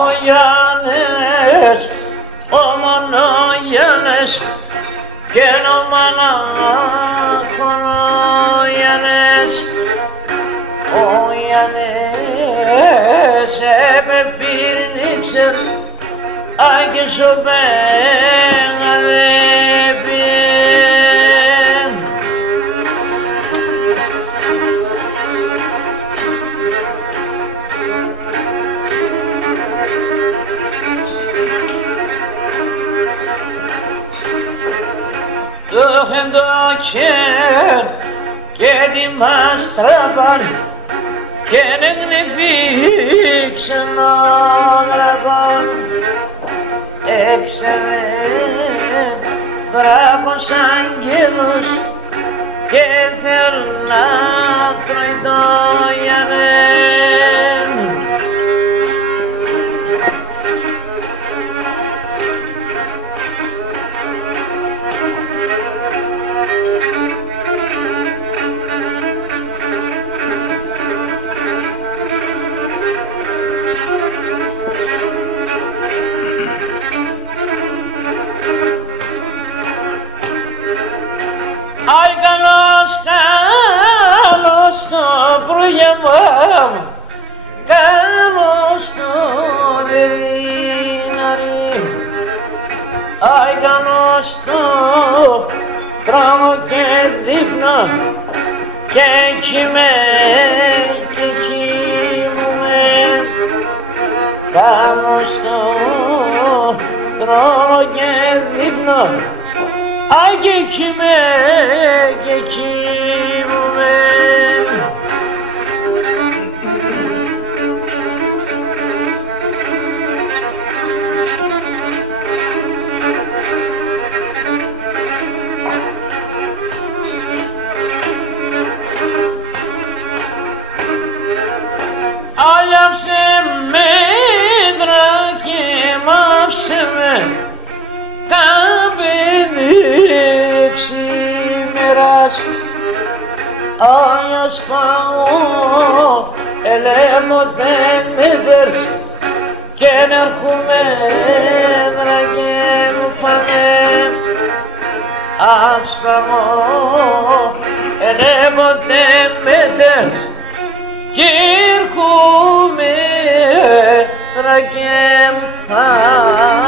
ο Γιάννης, ο μόνο Γιάννης και ο μονάχον ο Γιάννης. Ο Γιάννης επεπήρνηξε άγγες ο Πέγαδεπιέν. Το χεντόκεν και τη μαστραπάν και νεγνεβήξε να γραπάν. Έξαμε βράχος αγγέλος και θέλνα τρώει το Γιάννεν. Άι καλώς, καλώς το πρόγευμα μου, καλώς το δίναρι. Άι καλώς το τρόμο και δείπνο και κοιμέ και κοιμούμε. Καλώς το τρόμο και δείπνο άι και κοιμέ και κοιμούμε. Άλιαψε με δράκη, μάψε με τα πενήξη μεράς. Άγιας πάω, ελέμονται με δέρτς και νερχούμε δράκη μου πάμε. Άσπαμο, ελέμονται με δέρτς κι έρχομαι δράκη μου πάμε.